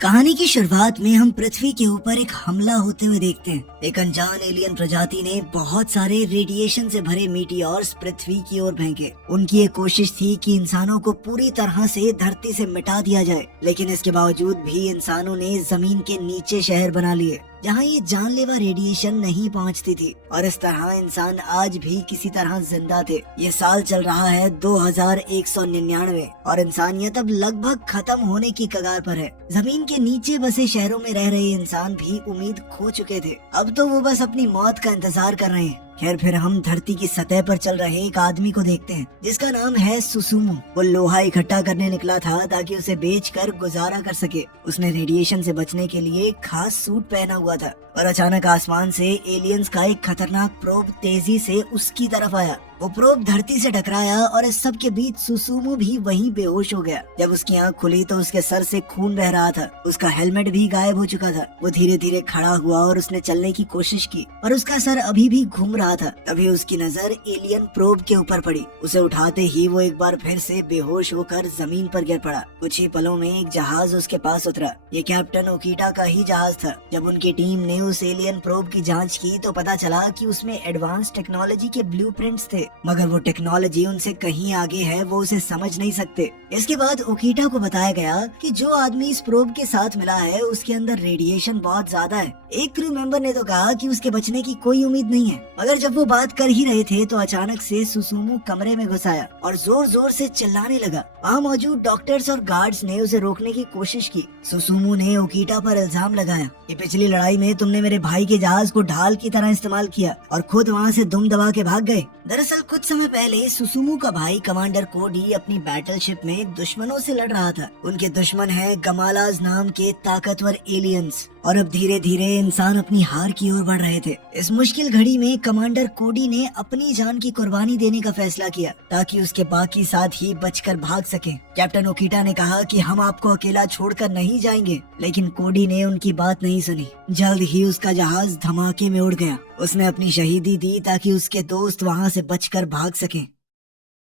कहानी की शुरुआत में हम पृथ्वी के ऊपर एक हमला होते हुए देखते हैं। एक अनजान एलियन प्रजाति ने बहुत सारे रेडिएशन से भरे मीटियोर्स पृथ्वी की ओर फेंके। उनकी एक कोशिश थी कि इंसानों को पूरी तरह से धरती से मिटा दिया जाए, लेकिन इसके बावजूद भी इंसानों ने जमीन के नीचे शहर बना लिए जहाँ ये जानलेवा रेडिएशन नहीं पहुँचती थी, और इस तरह इंसान आज भी किसी तरह जिंदा थे। ये साल चल रहा है 2199 और इंसानियत अब लगभग खत्म होने की कगार पर है। जमीन के नीचे बसे शहरों में रह रहे इंसान भी उम्मीद खो चुके थे। अब तो वो बस अपनी मौत का इंतजार कर रहे हैं। खैर, फिर हम धरती की सतह पर चल रहे एक आदमी को देखते हैं जिसका नाम है सुसुमू। वो लोहा इकट्ठा करने निकला था ताकि उसे बेचकर गुजारा कर सके। उसने रेडिएशन से बचने के लिए खास सूट पहना हुआ था और अचानक आसमान से एलियंस का एक खतरनाक प्रोब तेजी से उसकी तरफ आया। वो प्रोब धरती से टकराया और इस सब के बीच सुसुमू भी वहीं बेहोश हो गया। जब उसकी आंख खुली तो उसके सर से खून बह रहा था। उसका हेलमेट भी गायब हो चुका था। वो धीरे धीरे खड़ा हुआ और उसने चलने की कोशिश की और उसका सर अभी भी घूम रहा था। तभी उसकी नजर एलियन प्रोब के ऊपर पड़ी। उसे उठाते ही वो एक बार फिर से बेहोश होकर जमीन पर गिर पड़ा। कुछ ही पलों में एक जहाज उसके पास उतरा। ये कैप्टन ओकीटा का ही जहाज था। जब उनकी टीम ने उस एलियन प्रोब की जांच की तो पता चला कि उसमें एडवांस टेक्नोलॉजी के ब्लूप्रिंट्स थे, मगर वो टेक्नोलॉजी उनसे कहीं आगे है, वो उसे समझ नहीं सकते। इसके बाद ओकीटा को बताया गया कि जो आदमी इस प्रोब के साथ मिला है उसके अंदर रेडिएशन बहुत ज्यादा है। एक क्रू मेंबर ने तो कहा कि उसके बचने की कोई उम्मीद नहीं है, मगर जब वो बात कर ही रहे थे तो अचानक से सुसुमू कमरे में घुस आया और जोर जोर से चिल्लाने लगा। वहाँ मौजूद डॉक्टर्स और गार्ड्स ने उसे रोकने की कोशिश की। सुसुमू ने ओकीटा पर इल्जाम लगाया कि पिछली लड़ाई में तुमने मेरे भाई के जहाज को ढाल की तरह इस्तेमाल किया और खुद वहाँ से दुम दबा के भाग गए। दरअसल कुछ समय पहले सुसुमू का भाई कमांडर कोडी अपनी बैटलशिप में दुश्मनों से लड़ रहा था। उनके दुश्मन है गमालाज नाम के ताकतवर एलियंस, और अब धीरे धीरे इंसान अपनी हार की ओर बढ़ रहे थे। इस मुश्किल घड़ी में कमांडर कोडी ने अपनी जान की कुर्बानी देने का फैसला किया ताकि उसके बाकी साथी बचकर भाग सके। कैप्टन ओकीटा ने कहा कि हम आपको अकेला छोड़कर नहीं जाएंगे, लेकिन कोडी ने उनकी बात नहीं सुनी। जल्द ही उसका जहाज धमाके में उड़ गया। उसने अपनी शहीदी दी ताकि उसके दोस्त वहाँ से बचकर भाग सकें।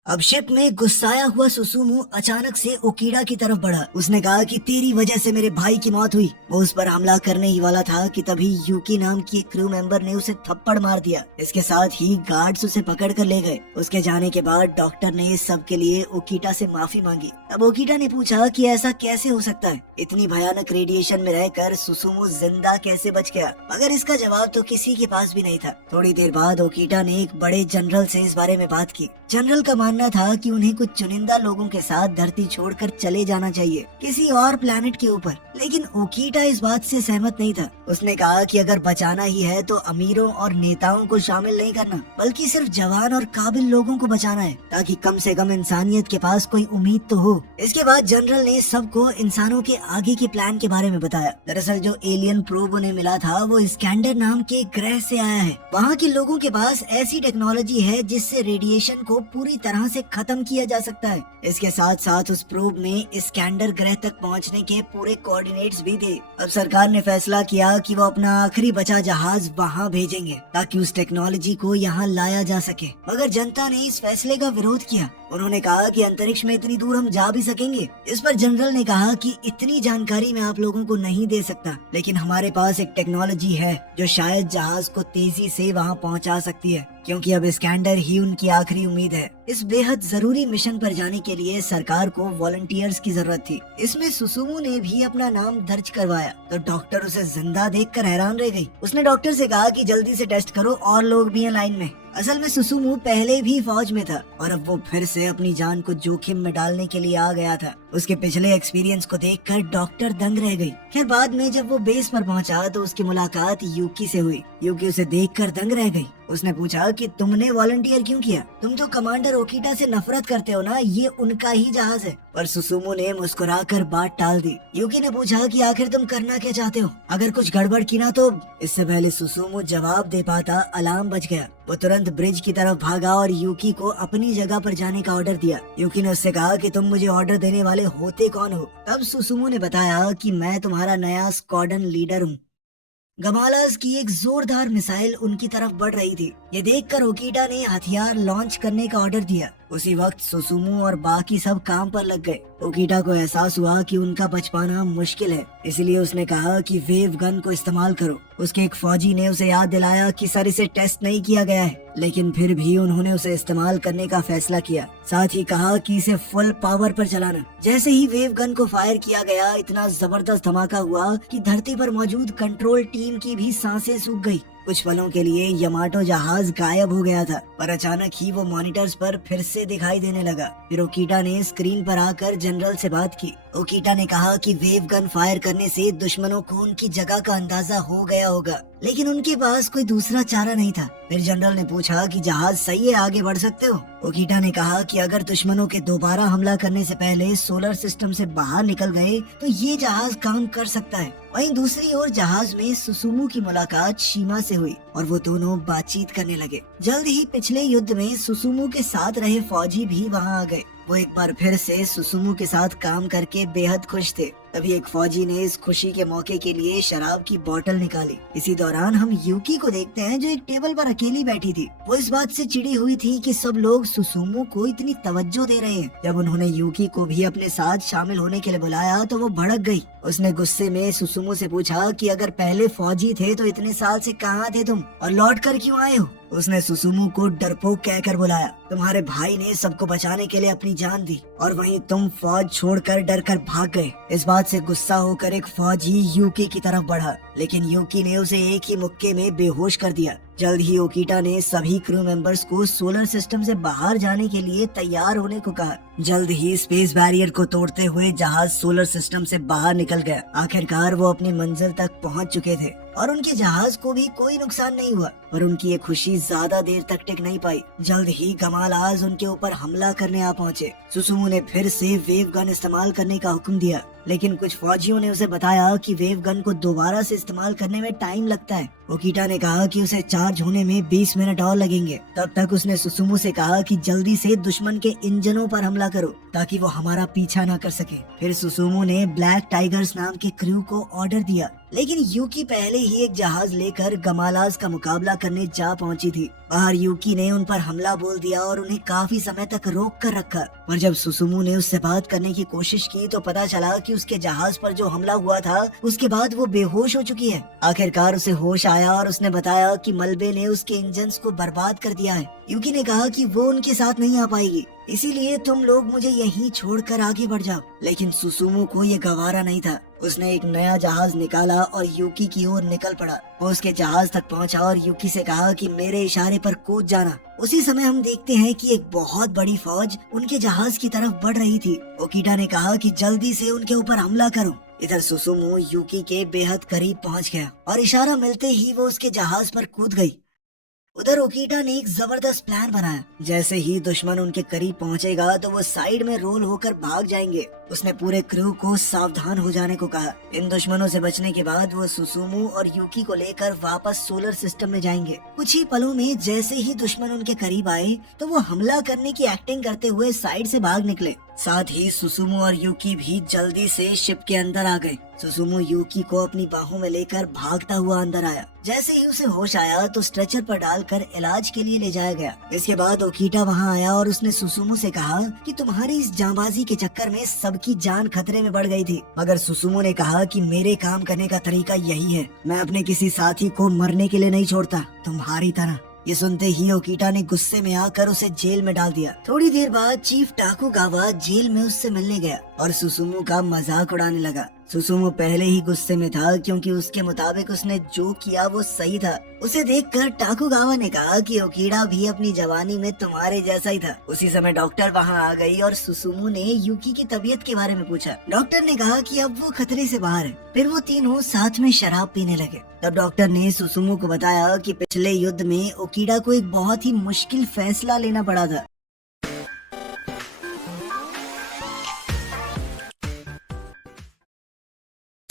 अब शिप में गुस्साया हुआ सुसुमू अचानक से ओकीडा की तरफ बढ़ा। उसने कहा कि तेरी वजह से मेरे भाई की मौत हुई। वो उस पर हमला करने ही वाला था कि तभी यूकी नाम की एक क्रू मेंबर ने उसे थप्पड़ मार दिया। इसके साथ ही गार्ड्स उसे पकड़ कर ले गए। उसके जाने के बाद डॉक्टर ने इस सब के लिए ओकीडा से माफी मांगी। अब ओकीडा ने पूछा कि ऐसा कैसे हो सकता है, इतनी भयानक रेडिएशन में रहकर सुसुमू जिंदा कैसे बच गया, मगर इसका जवाब तो किसी के पास भी नहीं था। थोड़ी देर बाद ओकीडा ने एक बड़े जनरल से इस बारे में बात की। जनरल का मानना था कि उन्हें कुछ चुनिंदा लोगों के साथ धरती छोड़कर चले जाना चाहिए, किसी और प्लेनेट के ऊपर, लेकिन ओकीटा इस बात से सहमत नहीं था। उसने कहा कि अगर बचाना ही है तो अमीरों और नेताओं को शामिल नहीं करना, बल्कि सिर्फ जवान और काबिल लोगों को बचाना है, ताकि कम से कम इंसानियत के पास कोई उम्मीद तो हो। इसके बाद जनरल ने सबको इंसानों के आगे के प्लान के बारे में बताया। दरअसल जो एलियन प्रोब उन्हें मिला था वो स्कैंडर नाम के ग्रह से आया है। वहाँ के लोगों के पास ऐसी टेक्नोलॉजी है जिससे रेडिएशन को पूरी तरह से खत्म किया जा सकता है। इसके साथ साथ उस प्रोब में स्कैंडर ग्रह तक पहुंचने के पूरे कोऑर्डिनेट्स भी थे। अब सरकार ने फैसला किया कि वो अपना आखिरी बचा जहाज वहां भेजेंगे ताकि उस टेक्नोलॉजी को यहाँ लाया जा सके, मगर जनता ने इस फैसले का विरोध किया। उन्होंने कहा कि अंतरिक्ष में इतनी दूर हम जा भी सकेंगे। इस पर जनरल ने कहा कि इतनी जानकारी मैं आप लोगों को नहीं दे सकता, लेकिन हमारे पास एक टेक्नोलॉजी है जो शायद जहाज को तेजी से वहाँ पहुँचा सकती है, क्योंकि अब स्कैंडर ही उनकी आखिरी उम्मीद है। इस बेहद जरूरी मिशन पर जाने के लिए सरकार को वॉलंटियर्स की जरूरत थी। इसमें सुसुमू ने भी अपना नाम दर्ज करवाया तो डॉक्टर उसे जिंदा देखकर हैरान रह गई। उसने डॉक्टर से कहा कि जल्दी से टेस्ट करो, और लोग भी हैं लाइन में। असल में सुसुमू पहले भी फौज में था और अब वो फिर से अपनी जान को जोखिम में डालने के लिए आ गया था। उसके पिछले एक्सपीरियंस को देखकर डॉक्टर दंग रह गई। खैर बाद में जब वो बेस पर पहुंचा तो उसकी मुलाकात यूकी से हुई। यूकी उसे देखकर दंग रह गई। उसने पूछा कि तुमने वॉलंटियर क्यों किया, तुम तो कमांडर ओकीटा से नफरत करते हो ना, ये उनका ही जहाज है। पर सुसुमू ने मुस्कुराकर बात टाल दी। यूकी ने पूछा कि आखिर तुम करना क्या चाहते हो, अगर कुछ गड़बड़ की ना तो। इससे पहले सुसुमू जवाब दे पाता अलार्म बज गया। वो तुरंत ब्रिज की तरफ भागा और यूकी को अपनी जगह पर जाने का ऑर्डर दिया। यूकी ने उससे कहा कि तुम मुझे ऑर्डर देने वाले होते कौन हो। तब सुसुमू ने बताया कि मैं तुम्हारा नया स्क्वाड्रन लीडर हूँ। गमालास की एक जोरदार मिसाइल उनकी तरफ बढ़ रही थी। ये देखकर ओकीटा ने हथियार लॉन्च करने का ऑर्डर दिया। उसी वक्त सुसुमू और बाकी सब काम पर लग गए। ओकीटा को एहसास हुआ कि उनका बच पाना मुश्किल है, इसलिए उसने कहा कि वेव गन को इस्तेमाल करो। उसके एक फौजी ने उसे याद दिलाया कि सर इसे टेस्ट नहीं किया गया है, लेकिन फिर भी उन्होंने उसे इस्तेमाल करने का फैसला किया। साथ ही कहा कि इसे फुल पावर पर चलाना। जैसे ही वेव गन को फायर किया गया, इतना जबरदस्त धमाका हुआ कि धरती पर मौजूद कंट्रोल टीम की भी सांसें सूख गई। कुछ पलों के लिए यमाटो जहाज गायब हो गया था, पर अचानक ही वो मॉनिटर्स पर फिर से दिखाई देने लगा। फिर ओकीटा ने स्क्रीन पर आकर जनरल से बात की। ओकीटा ने कहा कि वेव गन फायर करने से दुश्मनों को उनकी जगह का अंदाजा हो गया होगा, लेकिन उनके पास कोई दूसरा चारा नहीं था। फिर जनरल ने पूछा कि जहाज सही है, आगे बढ़ सकते हो। ओकीटा ने कहा कि अगर दुश्मनों के दोबारा हमला करने से पहले सोलर सिस्टम से बाहर निकल गए तो ये जहाज काम कर सकता है। वहीं दूसरी ओर जहाज में सुसुमू की मुलाकात शीमा से हुई और वो दोनों बातचीत करने लगे। जल्द ही पिछले युद्ध में सुसुमू के साथ रहे फौजी भी वहां आ गए। वो एक बार फिर से सुसुमू के साथ काम करके बेहद खुश थे। तभी एक फौजी ने इस खुशी के मौके के लिए शराब की बोतल निकाली। इसी दौरान हम यूकी को देखते हैं, जो एक टेबल पर अकेली बैठी थी। वो इस बात से चिड़ी हुई थी कि सब लोग सुसुमू को इतनी तवज्जो दे रहे हैं। जब उन्होंने यूकी को भी अपने साथ शामिल होने के लिए बुलाया तो वो भड़क गई। उसने गुस्से में सुसुमू से पूछा कि अगर पहले फौजी थे तो इतने साल से कहाँ थे तुम, और लौट कर क्यों आए हो। उसने सुसुमू को डरपोक कहकर बुलाया। तुम्हारे भाई ने सबको बचाने के लिए अपनी जान दी और वहीं तुम फौज छोड़कर डर कर भाग गए। इस बात से गुस्सा होकर एक फौजी यूकी की तरफ बढ़ा, लेकिन यूकी ने उसे एक ही मुक्के में बेहोश कर दिया। जल्द ही ओकीटा ने सभी क्रू मेंबर्स को सोलर सिस्टम से बाहर जाने के लिए तैयार होने को कहा। जल्द ही स्पेस बैरियर को तोड़ते हुए जहाज सोलर सिस्टम से बाहर निकल गया। आखिरकार वो अपनी मंजिल तक पहुंच चुके थे और उनके जहाज को भी कोई नुकसान नहीं हुआ, पर उनकी ये खुशी ज्यादा देर तक टिक नहीं पाई। जल्द ही गमालाज उनके ऊपर हमला करने आ पहुंचे। सुसुमू ने फिर से वेव गन इस्तेमाल करने का हुक्म दिया, लेकिन कुछ फौजियों ने उसे बताया कि वेव गन को दोबारा से इस्तेमाल करने में टाइम लगता है। ओकीटा ने कहा कि उसे चार्ज होने में 20 मिनट और लगेंगे। तब तक उसने सुसुमू से कहा कि जल्दी से दुश्मन के इंजनों पर हमला करो ताकि वो हमारा पीछा न कर सके। फिर सुसुमू ने ब्लैक टाइगर्स नाम के क्रू को ऑर्डर दिया, लेकिन यूकी पहले ही एक जहाज लेकर गमालाज का मुकाबला करने जा पहुंची थी। बाहर यूकी ने उन पर हमला बोल दिया और उन्हें काफी समय तक रोक कर रखा। पर जब सुसुमू ने उससे बात करने की कोशिश की तो पता चला कि उसके जहाज पर जो हमला हुआ था उसके बाद वो बेहोश हो चुकी है। आखिरकार उसे होश आया और उसने बताया कि मलबे ने उसके इंजन्स को बर्बाद कर दिया है। यूकी ने कहा कि वो उनके साथ नहीं आ पाएगी, इसीलिए तुम लोग मुझे यहीं छोड़कर आगे बढ़ जाओ। लेकिन सुसुमू को ये गवारा नहीं था। उसने एक नया जहाज निकाला और यूकी की ओर निकल पड़ा। वो उसके जहाज तक पहुंचा और यूकी से कहा कि मेरे इशारे पर कूद जाना। उसी समय हम देखते हैं कि एक बहुत बड़ी फौज उनके जहाज की तरफ बढ़ रही थी। ओकीटा ने कहा कि जल्दी से उनके ऊपर हमला करो। इधर सुसुमू यूकी के बेहद करीब पहुंच गया और इशारा मिलते ही वो उसके जहाज पर कूद गई। उधर ओकीटा ने एक जबरदस्त प्लान बनाया। जैसे ही दुश्मन उनके करीब पहुंचेगा तो वो साइड में रोल होकर भाग जाएंगे। उसने पूरे क्रू को सावधान हो जाने को कहा। इन दुश्मनों से बचने के बाद वो सुसुमू और यूकी को लेकर वापस सोलर सिस्टम में जाएंगे। कुछ ही पलों में जैसे ही दुश्मन उनके करीब आए तो वो हमला करने की एक्टिंग करते हुए साइड से भाग निकले। साथ ही सुसुमू और यूकी भी जल्दी से शिप के अंदर आ गए। सुसुमू यूकी को अपनी बाहों में लेकर भागता हुआ अंदर आया। जैसे ही उसे होश आया तो स्ट्रेचर पर डालकर इलाज के लिए ले जाया गया। इसके बाद ओकीटा वहां आया और उसने सुसुमू से कहा कि तुम्हारी इस जांबाजी के चक्कर में सबकी जान खतरे में बढ़ गई थी। मगर सुसुमू ने कहा कि मेरे काम करने का तरीका यही है, मैं अपने किसी साथी को मरने के लिए नहीं छोड़ता, तुम्हारी तरह। ये सुनते ही ओकीटा ने गुस्से में आकर उसे जेल में डाल दिया। थोड़ी देर बाद चीफ टाकुगावा जेल में उससे मिलने गया और सुसुमू का मजाक उड़ाने लगा। सुसुमू पहले ही गुस्से में था क्योंकि उसके मुताबिक उसने जो किया वो सही था। उसे देखकर टाकुगावा ने कहा कि ओकीडा भी अपनी जवानी में तुम्हारे जैसा ही था। उसी समय डॉक्टर वहां आ गई और सुसुमू ने यूकी की तबीयत के बारे में पूछा। डॉक्टर ने कहा कि अब वो खतरे से बाहर है। फिर वो तीनों साथ में शराब पीने लगे। तब डॉक्टर ने सुसुमू को बताया कि पिछले युद्ध में ओकीडा को एक बहुत ही मुश्किल फैसला लेना पड़ा था।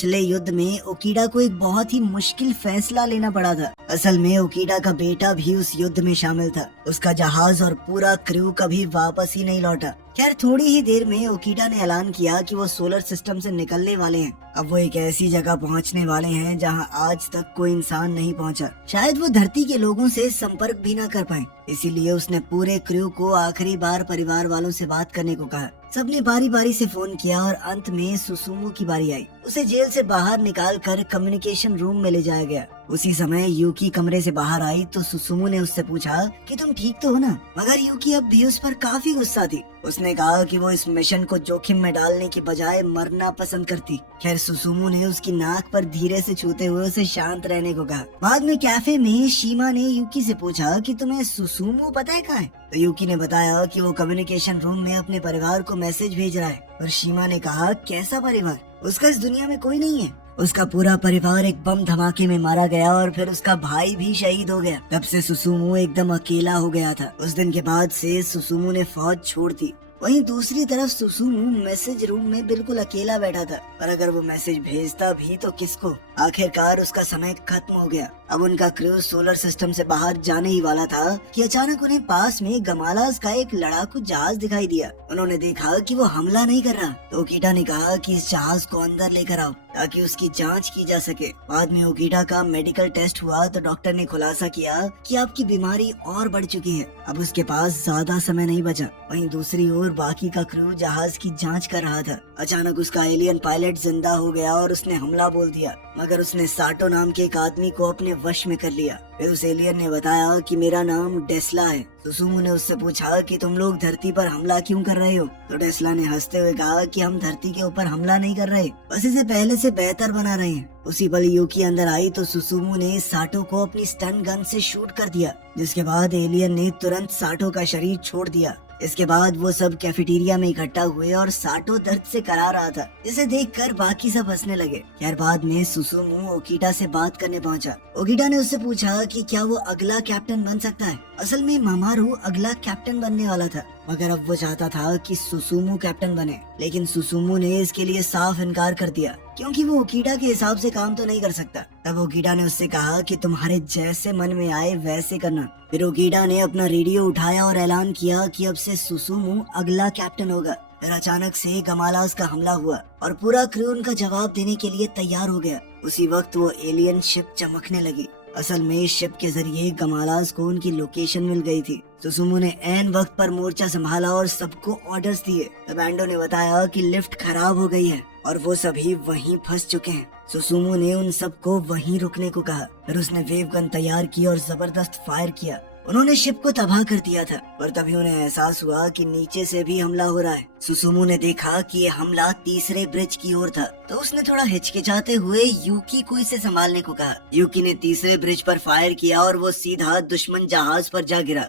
पिछले युद्ध में ओकीडा को एक बहुत ही मुश्किल फैसला लेना पड़ा था। असल में ओकीडा का बेटा भी उस युद्ध में शामिल था। उसका जहाज और पूरा क्रू कभी वापस ही नहीं लौटा। खैर थोड़ी ही देर में ओकीडा ने ऐलान किया कि वो सोलर सिस्टम से निकलने वाले हैं। अब वो एक ऐसी जगह पहुंचने वाले हैं जहां आज तक कोई इंसान नहीं पहुंचा। शायद वो धरती के लोगों से संपर्क भी ना कर पाए, इसीलिए उसने पूरे क्रू को आखिरी बार परिवार वालों से बात करने को कहा। सबने बारी बारी से फोन किया और अंत में सुसुमू की बारी आई। उसे जेल से बाहर निकालकर कम्युनिकेशन रूम में ले जाया गया। उसी समय यूकी कमरे से बाहर आई तो सुसुमू ने उससे पूछा कि तुम ठीक तो हो ना? मगर यूकी अब भी उस पर काफी गुस्सा थी। उसने कहा कि वो इस मिशन को जोखिम में डालने की बजाय मरना पसंद करती। खैर सुसुमू ने उसकी नाक पर धीरे से छूते हुए उसे शांत रहने को कहा। बाद में कैफे में शीमा ने यूकी से पूछा कि तुम्हें सुसुमू पता है कहाँ है? तो यूकी ने बताया कि वो कम्युनिकेशन रूम में अपने परिवार को मैसेज भेज रहा है। और शीमा ने कहा, कैसा परिवार? उसका इस दुनिया में कोई नहीं है। उसका पूरा परिवार एक बम धमाके में मारा गया और फिर उसका भाई भी शहीद हो गया। तब से सुसुमू एकदम अकेला हो गया था। उस दिन के बाद से सुसुमू ने फौज छोड़ दी। वहीं दूसरी तरफ सुसुमू मैसेज रूम में बिल्कुल अकेला बैठा था। पर अगर वो मैसेज भेजता भी तो किसको? आखिरकार उसका समय खत्म हो गया। अब उनका क्रू सोलर सिस्टम से बाहर जाने ही वाला था कि अचानक उन्हें पास में गमालास का एक लड़ाकू जहाज दिखाई दिया। उन्होंने देखा कि वो हमला नहीं कर रहा तो ओकीडा ने कहा कि इस जहाज को अंदर लेकर आओ ताकि उसकी जांच की जा सके। बाद में ओकीडा का मेडिकल टेस्ट हुआ तो डॉक्टर ने खुलासा किया कि आपकी बीमारी और बढ़ चुकी है। अब उसके पास ज्यादा समय नहीं बचा। वहीं दूसरी ओर बाकी का क्रू जहाज की जांच कर रहा था। अचानक उसका एलियन पायलट जिंदा हो गया और उसने हमला बोल दिया, मगर उसने साटो नाम के एक आदमी को अपने वश में कर लिया। फिर उस एलियन ने बताया कि मेरा नाम डेस्ला है। सुसुमू ने उससे पूछा कि तुम लोग धरती पर हमला क्यों कर रहे हो? तो डेस्ला ने हंसते हुए कहा कि हम धरती के ऊपर हमला नहीं कर रहे, बस इसे पहले से बेहतर बना रहे हैं। उसी पल यूकी अंदर आई तो सुसुमू ने साटो को अपनी स्टन गन से शूट कर दिया, जिसके बाद एलियन ने तुरंत साटो का शरीर छोड़ दिया। इसके बाद वो सब कैफेटेरिया में इकट्ठा हुए और साटो दर्द से करा रहा था, जिसे देखकर बाकी सब हंसने लगे। खैर बाद में सुसुमू ओकीडा से बात करने पहुंचा। ओकीडा ने उससे पूछा कि क्या वो अगला कैप्टन बन सकता है। असल में मामारू अगला कैप्टन बनने वाला था, मगर अब वो चाहता था कि सुसुमू कैप्टन बने। लेकिन सुसुमू ने इसके लिए साफ इनकार कर दिया क्योंकि वो ओकीडा के हिसाब से काम तो नहीं कर सकता। तब ओकीडा ने उससे कहा कि तुम्हारे जैसे मन में आए वैसे करना। फिर ओकीडा ने अपना रेडियो उठाया और ऐलान किया कि अब से सुसुमू अगला कैप्टन होगा। फिर अचानक से गमालास का हमला हुआ और पूरा क्रू उनका जवाब देने के लिए तैयार हो गया। उसी वक्त वो एलियन शिप चमकने लगी। असल में शिप के जरिए गमालास को उनकी लोकेशन मिल गई थी। सुसुमू ने ऐन वक्त पर मोर्चा संभाला और सबको ऑर्डर्स दिए। तब एंडो ने बताया कि लिफ्ट खराब हो गई है और वो सभी वहीं फंस चुके हैं। सुसुमू ने उन सबको वहीं रुकने को कहा। फिर उसने वेव गन तैयार की और जबरदस्त फायर किया। उन्होंने शिप को तबाह कर दिया था, पर तभी उन्हें एहसास हुआ कि नीचे से भी हमला हो रहा है। सुसुमू ने देखा कि ये हमला तीसरे ब्रिज की ओर था, तो उसने थोड़ा हिचकिचाते हुए यूकी को इसे संभालने को कहा। यूकी ने तीसरे ब्रिज पर फायर किया और वो सीधा दुश्मन जहाज पर जा गिरा।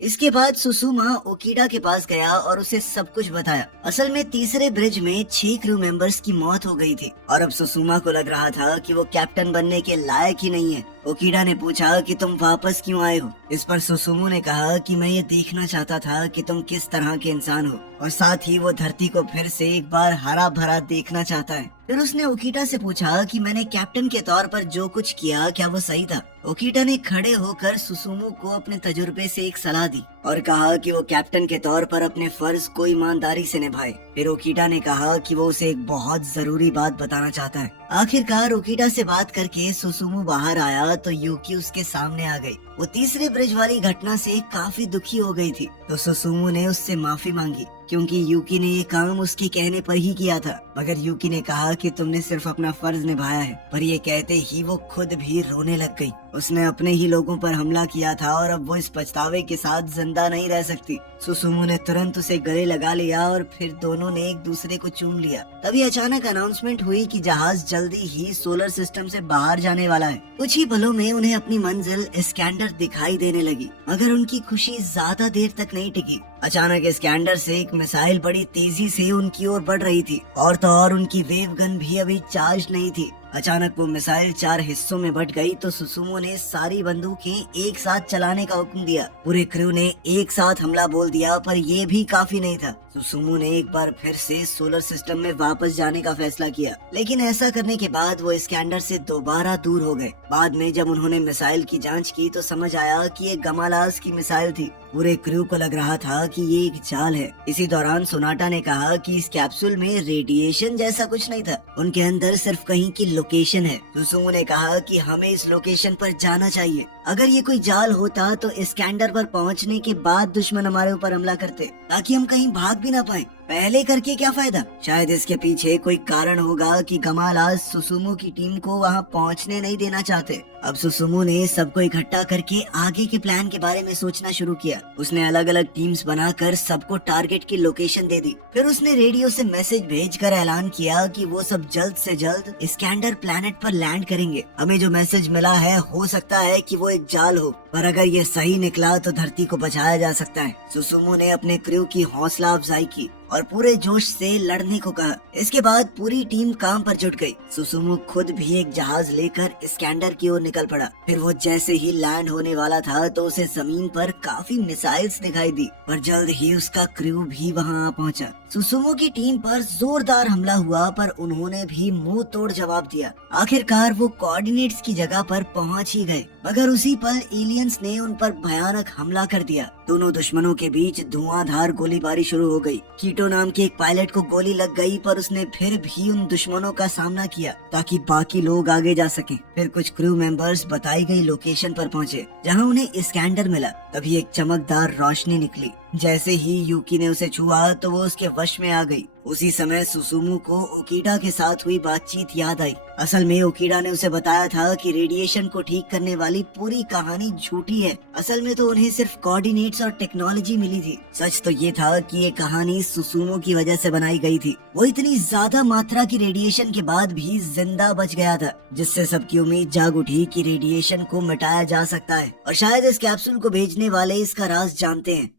इसके बाद सुसुमा ओकीडा के पास गया और उसे सब कुछ बताया। असल में तीसरे ब्रिज में 6 क्रू मेंबर्स की मौत हो गई थी और अब सुसुमा को लग रहा था कि वो कैप्टन बनने के लायक ही नहीं है। ओकीडा ने पूछा कि तुम वापस क्यों आए हो? इस पर सुसुमू ने कहा कि मैं ये देखना चाहता था कि तुम किस तरह के इंसान हो और साथ ही वो धरती को फिर से एक बार हरा भरा देखना चाहता है। फिर उसने ओकीडा से पूछा कि मैंने कैप्टन के तौर पर जो कुछ किया क्या वो सही था? ओकीडा ने खड़े होकर सुसुमू को अपने तजुर्बे से एक सलाह दी और कहा कि वो कैप्टन के तौर पर अपने फर्ज को ईमानदारी से निभाए। फिर ओकीडा ने कहा कि वो उसे एक बहुत जरूरी बात बताना चाहता है। आखिरकार ओकीडा से बात करके सुसुमू बाहर आया तो यूकी उसके सामने आ गई। वो तीसरे ब्रिज वाली घटना से काफी दुखी हो गई थी, तो सुसुमू ने उससे माफी मांगी क्योंकि यूकी ने ये काम उसके कहने पर ही किया था। मगर यूकी ने कहा कि तुमने सिर्फ अपना फर्ज निभाया है, पर ये कहते ही वो खुद भी रोने लग गई। उसने अपने ही लोगों पर हमला किया था और अब वो इस पछतावे के साथ जिंदा नहीं रह सकती। सुसुमू ने तुरंत उसे गले लगा लिया और फिर दोनों ने एक दूसरे को चूम लिया। तभी अचानक अनाउंसमेंट हुई कि जहाज जल्दी ही सोलर सिस्टम से बाहर जाने वाला है। कुछ ही पलों में उन्हें अपनी मंजिल इस्कैंडर दिखाई देने लगी, मगर उनकी खुशी ज्यादा देर तक नहीं टिकी। अचानक इस्कैंडर से एक मिसाइल बड़ी तेजी से उनकी ओर बढ़ रही थी और तो और उनकी वेव गन भी अभी चार्ज नहीं थी। अचानक वो मिसाइल 4 हिस्सों में बट गई तो सुसुमो ने सारी बंदूकें एक साथ चलाने का हुक्म दिया। पूरे क्रू ने एक साथ हमला बोल दिया, पर ये भी काफी नहीं था। सुसुमो ने एक बार फिर से सोलर सिस्टम में वापस जाने का फैसला किया, लेकिन ऐसा करने के बाद वो इस्कैंडर से दोबारा दूर हो गए। बाद में जब उन्होंने मिसाइल की जांच की तो समझ आया कि ये गमालाज की मिसाइल थी। पूरे क्रू को लग रहा था कि ये एक चाल है। इसी दौरान सोनाटा ने कहा कि इस कैप्सूल में रेडिएशन जैसा कुछ नहीं था, उनके अंदर सिर्फ कहीं की लोकेशन है। सुसुमो ने कहा कि हमें इस लोकेशन पर जाना चाहिए। अगर ये कोई जाल होता तो इस्कैंडर पर पहुंचने के बाद दुश्मन हमारे ऊपर हमला करते, ताकि हम कहीं भाग भी ना पाए। पहले करके क्या फायदा? शायद इसके पीछे कोई कारण होगा कि गमालाज सुसुमो की टीम को वहां पहुंचने नहीं देना चाहते। अब सुसुमो ने सबको इकट्ठा करके आगे के प्लान के बारे में सोचना शुरू किया। उसने अलग अलग टीम्स बनाकर सबको टारगेट की लोकेशन दे दी। फिर उसने रेडियो से मैसेज भेजकर ऐलान किया कि वो सब जल्द से जल्द इस्कैंडर प्लैनेट पर लैंड करेंगे। हमें जो मैसेज मिला है हो सकता है कि वो एक जाल हो, पर अगर ये सही निकला तो धरती को बचाया जा सकता है। सुसुमो ने अपने क्रू की हौसला अफजाई की और पूरे जोश से लड़ने को कहा। इसके बाद पूरी टीम काम पर जुट गई। सुसुमो खुद भी एक जहाज लेकर इस्कैंडर की ओर निकल पड़ा। फिर वो जैसे ही लैंड होने वाला था तो उसे जमीन पर काफी मिसाइल्स दिखाई दी, पर जल्द ही उसका क्रू भी वहां आ पहुंचा। सुसुमो की टीम पर जोरदार हमला हुआ, पर उन्होंने भी मुंह तोड़ जवाब दिया। आखिरकार वो कोऑर्डिनेट्स की जगह पर पहुंच ही गए, मगर उसी पल एलियंस ने उन पर भयानक हमला कर दिया। दोनों दुश्मनों के बीच धुआंधार गोलीबारी शुरू हो गई। कीटो नाम के एक पायलट को गोली लग गई, पर उसने फिर भी उन दुश्मनों का सामना किया ताकि बाकी लोग आगे जा सकें। फिर कुछ क्रू मेंबर्स बताई गई लोकेशन पर पहुंचे, जहां उन्हें इस्कैंडर मिला। तभी एक चमकदार रोशनी निकली। जैसे ही यूकी ने उसे छुआ तो वो उसके वश में आ गई। उसी समय सुसुमो को ओकीडा के साथ हुई बातचीत याद आई। असल में ओकीडा ने उसे बताया था कि रेडिएशन को ठीक करने वाली पूरी कहानी झूठी है। असल में तो उन्हें सिर्फ कोऑर्डिनेट्स और टेक्नोलॉजी मिली थी। सच तो ये था कि ये कहानी सुसुमो की वजह से बनाई गई थी। वो इतनी ज्यादा मात्रा की रेडिएशन के बाद भी जिंदा बच गया था, जिससे सबकी उम्मीद जाग उठी कि रेडिएशन को मिटाया जा सकता है, और शायद इस कैप्सूल को भेजने वाले इसका राज जानते हैं।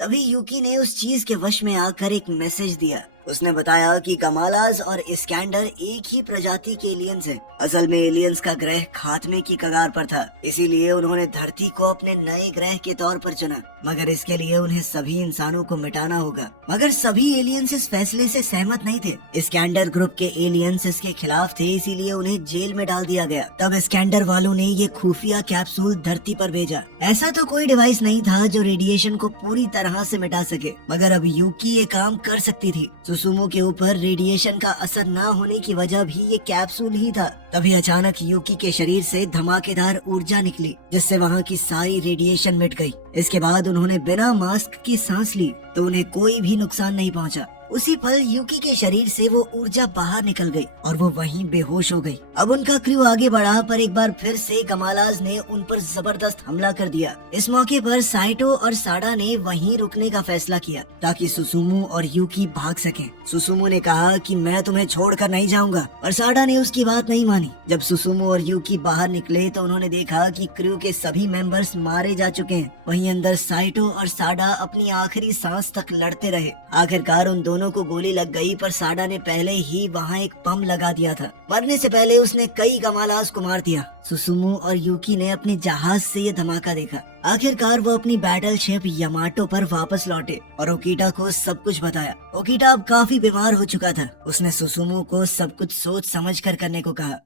तभी यूकी ने उस चीज के वश में आकर एक मैसेज दिया। उसने बताया कि गमालाज और इस्कैंडर एक ही प्रजाति के एलियंस हैं। असल में एलियंस का ग्रह खात्मे की कगार पर था, इसीलिए उन्होंने धरती को अपने नए ग्रह के तौर पर चुना, मगर इसके लिए उन्हें सभी इंसानों को मिटाना होगा। मगर सभी एलियंस इस फैसले से सहमत नहीं थे। इस्कैंडर ग्रुप के एलियंस इसके खिलाफ थे, इसीलिए उन्हें जेल में डाल दिया गया। तब इस्कैंडर वालों ने ये खुफिया कैप्सूल धरती पर भेजा। ऐसा तो कोई डिवाइस नहीं था जो रेडिएशन को पूरी तरह से मिटा सके, मगर अब यूकी ये काम कर सकती थी। सुसुमो के ऊपर रेडिएशन का असर न होने की वजह भी ये कैप्सूल ही था। तभी अचानक यूकी के शरीर से धमाकेदार ऊर्जा निकली, जिससे वहाँ की सारी रेडिएशन मिट गई। इसके बाद उन्होंने बिना मास्क की सांस ली तो उन्हें कोई भी नुकसान नहीं पहुँचा। उसी पल यूकी के शरीर से वो ऊर्जा बाहर निकल गई और वो वहीं बेहोश हो गई। अब उनका क्रू आगे बढ़ा, पर एक बार फिर से गमालाज ने उन पर जबरदस्त हमला कर दिया। इस मौके पर साइटो और साडा ने वहीं रुकने का फैसला किया ताकि सुसुमो और यूकी भाग सकें। सुसुमो ने कहा कि मैं तुम्हें छोड़कर नहीं जाऊंगा, और साडा ने उसकी बात नहीं मानी। जब सुसुमो और यूकी बाहर निकले तो उन्होंने देखा कि क्रू के सभी मेंबर्स मारे जा चुके हैं। वहीं अंदर साइटो और साडा अपनी आखिरी सांस तक लड़ते रहे। आखिरकार उन दोनों को गोली लग गई, पर साडा ने पहले ही वहाँ एक बम लगा दिया था। मरने से पहले उसने कई गमालाज को मार दिया। सुसुमो और यूकी ने अपने जहाज से ये धमाका देखा। आखिरकार वो अपनी बैटल शिप यामाटो पर वापस लौटे और ओकीटा को सब कुछ बताया। ओकीटा अब काफी बीमार हो चुका था। उसने सुसुमो को सब कुछ सोच समझ कर करने को कहा।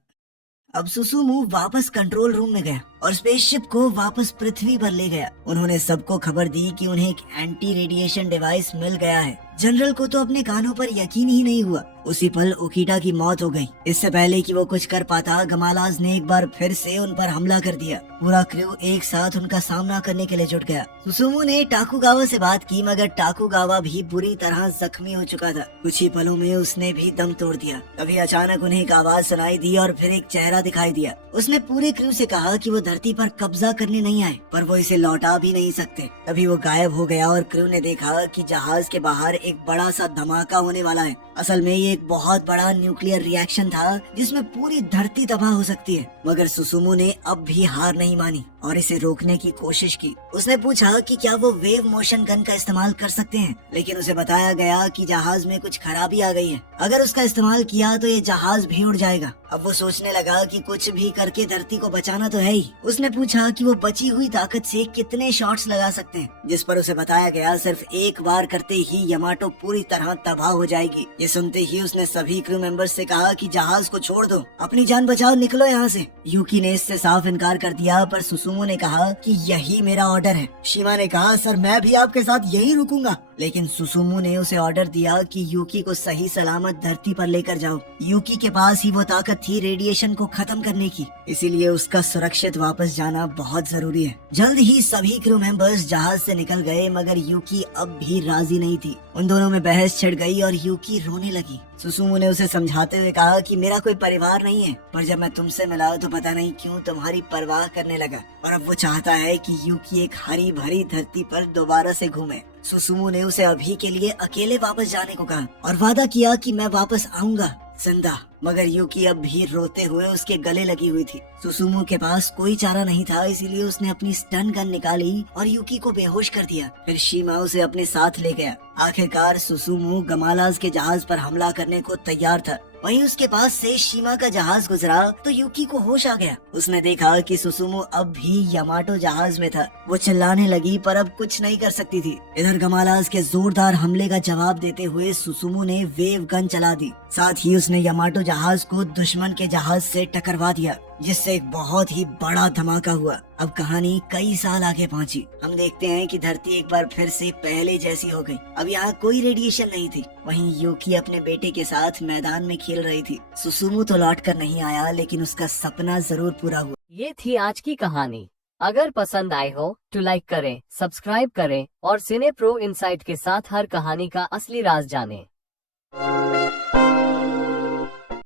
अब सुसुमो वापस कंट्रोल रूम में गया और स्पेसशिप को वापस पृथ्वी पर ले गया। उन्होंने सबको खबर दी कि उन्हें एक एंटी रेडिएशन डिवाइस मिल गया है। जनरल को तो अपने कानों पर यकीन ही नहीं हुआ। उसी पल ओकीटा की मौत हो गई। इससे पहले कि वो कुछ कर पाता, गमालाज ने एक बार फिर से उन पर हमला कर दिया। पूरा क्रू एक साथ उनका सामना करने के लिए जुट गया। सुसुमो ने टाकुगावा से बात की, मगर टाकुगावा भी बुरी तरह जख्मी हो चुका था। कुछ ही पलों में उसने भी दम तोड़ दिया। तभी अचानक उन्हें एक आवाज सुनाई दी और फिर एक चेहरा दिखाई दिया। उसने पूरे क्रू से कहा कि वो धरती पर कब्जा करने नहीं आए, पर वो इसे लौटा भी नहीं सकते। तभी वो गायब हो गया और क्रू ने देखा कि जहाज के बाहर एक बड़ा सा धमाका होने वाला है। असल में ये एक बहुत बड़ा न्यूक्लियर रिएक्शन था जिसमें पूरी धरती तबाह हो सकती है। मगर सुसुमो ने अब भी हार नहीं मानी। और इसे रोकने की कोशिश की। उसने पूछा कि क्या वो वेव मोशन गन का इस्तेमाल कर सकते हैं, लेकिन उसे बताया गया कि जहाज में कुछ खराबी आ गई है। अगर उसका इस्तेमाल किया तो ये जहाज भी उड़ जाएगा। अब वो सोचने लगा कि कुछ भी करके धरती को बचाना तो है ही। उसने पूछा कि वो बची हुई ताकत से कितने शॉट्स लगा सकते हैं, जिस पर उसे बताया गया सिर्फ एक बार करते ही यामाटो पूरी तरह तबाह हो जाएगी। ये सुनते ही उसने सभी क्रू मेंबर्स से कहा कि जहाज को छोड़ दो, अपनी जान बचाओ, निकलो यहाँ से। यूकी ने इससे साफ इनकार कर दिया, पर सुसुमो ने कहा कि यही मेरा ऑर्डर है। शिमा ने कहा, सर मैं भी आपके साथ यहीं रुकूंगा, लेकिन सुसुमो ने उसे ऑर्डर दिया कि यूकी को सही सलामत धरती पर लेकर जाओ। यूकी के पास ही वो ताकत थी रेडिएशन को खत्म करने की, इसीलिए उसका सुरक्षित वापस जाना बहुत जरूरी है। जल्द ही सभी क्रू मेंबर्स जहाज से निकल गए, मगर यूकी अब भी राजी नहीं थी। उन दोनों में बहस छिड़ गई और यूकी रोने लगी। सुसुमो ने उसे समझाते हुए कहा कि मेरा कोई परिवार नहीं है, पर जब मैं तुमसे मिला तो पता नहीं क्यों तुम्हारी परवाह करने लगा, और अब वो चाहता है कि यूकी एक हरी भरी धरती पर दोबारा से घूमे। सुसुमो ने उसे अभी के लिए अकेले वापस जाने को कहा और वादा किया कि मैं वापस आऊंगा जिंदा, मगर यूकी अब भी रोते हुए उसके गले लगी हुई थी। सुसुमो के पास कोई चारा नहीं था, इसीलिए उसने अपनी स्टन गन निकाली और यूकी को बेहोश कर दिया। फिर शिमा उसे अपने साथ ले गया। आखिरकार सुसुमो गमालाज के जहाज पर हमला करने को तैयार था। वहीं उसके पास से शिमा का जहाज गुजरा तो यूकी को होश आ गया। उसने देखा कि सुसुमो अब भी यामाटो जहाज में था। वो चिल्लाने लगी, पर अब कुछ नहीं कर सकती थी। इधर गमालाज के जोरदार हमले का जवाब देते हुए सुसुमो ने वेव गन चला दी। साथ ही उसने यामाटो जहाज को दुश्मन के जहाज से टकरवा दिया, जिससे एक बहुत ही बड़ा धमाका हुआ। अब कहानी कई साल आगे पहुंची। हम देखते हैं कि धरती एक बार फिर से पहले जैसी हो गई। अब यहाँ कोई रेडिएशन नहीं थी। वहीं यूकी अपने बेटे के साथ मैदान में खेल रही थी। सुसुमो तो लौट कर नहीं आया, लेकिन उसका सपना जरूर पूरा हुआ। ये थी आज की कहानी। अगर पसंद आए हो तो लाइक करें, सब्सक्राइब करें और सिने प्रो इनसाइट के साथ हर कहानी का असली राज जानें।